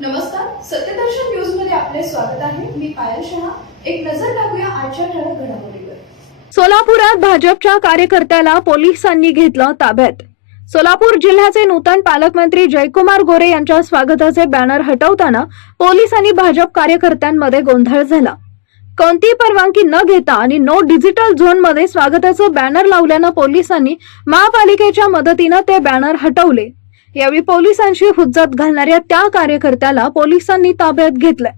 नमस्कार सत्यदर्शन न्यूजमध्ये आपले स्वागत आहे. मी पायल शहा. एक नजर टाकूया आजच्या ठळक घडामोडीवर. सोलापुरात भाजपच्या कार्यकर्त्याला पोलिसांनी घेतलं ताब्यात. सोलापूर जिल्ह्याचे नूतन पालकमंत्री जयकुमार गोरे यांच्या स्वागताचे बॅनर हटवताना पोलिसांनी भाजप कार्यकर्त्यांमध्ये गोंधळ झाला. कोणती परवानगी न घेता आणि नो डिजिटल झोनमध्ये स्वागताचं बॅनर लावल्यानं पोलिसांनी महापालिकेच्या मदतीनं ते बॅनर हटवले. यावेळी पोलिसांशी हुज्जत घालणाऱ्या त्या कार्यकर्त्याला पोलिसांनी ताब्यात घेतलंय.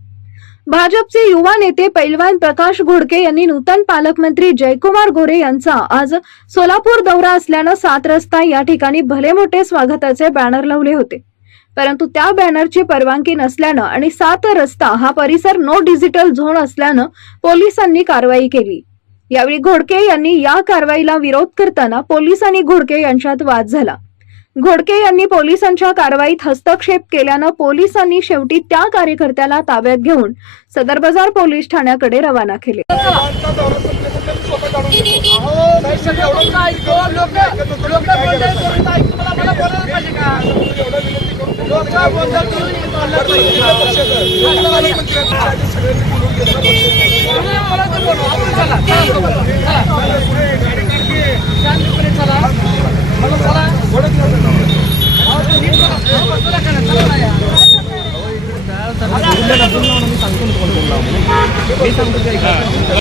भाजपचे युवा नेते पैलवान प्रकाश घोडके यांनी नूतन पालकमंत्री जयकुमार गोरे यांचा आज सोलापूर दौरा असल्यानं सात रस्ता या ठिकाणी भले मोठे स्वागताचे बॅनर लावले होते. परंतु त्या बॅनरची परवानगी नसल्यानं आणि सात रस्ता हा परिसर नो डिजिटल झोन असल्यानं पोलिसांनी कारवाई केली. यावेळी घोडके यांनी या कारवाईला विरोध करताना पोलीस आणि घोडके यांच्यात वाद झाला. घोडके यांनी पोलिसांच्या कारवाईत हस्तक्षेप केल्यानं पोलिसांनी शेवटी त्या कार्यकर्त्याला ताब्यात घेऊन सदर बाजार पोलीस ठाण्याकडे रवाना केले केले मी सांगतो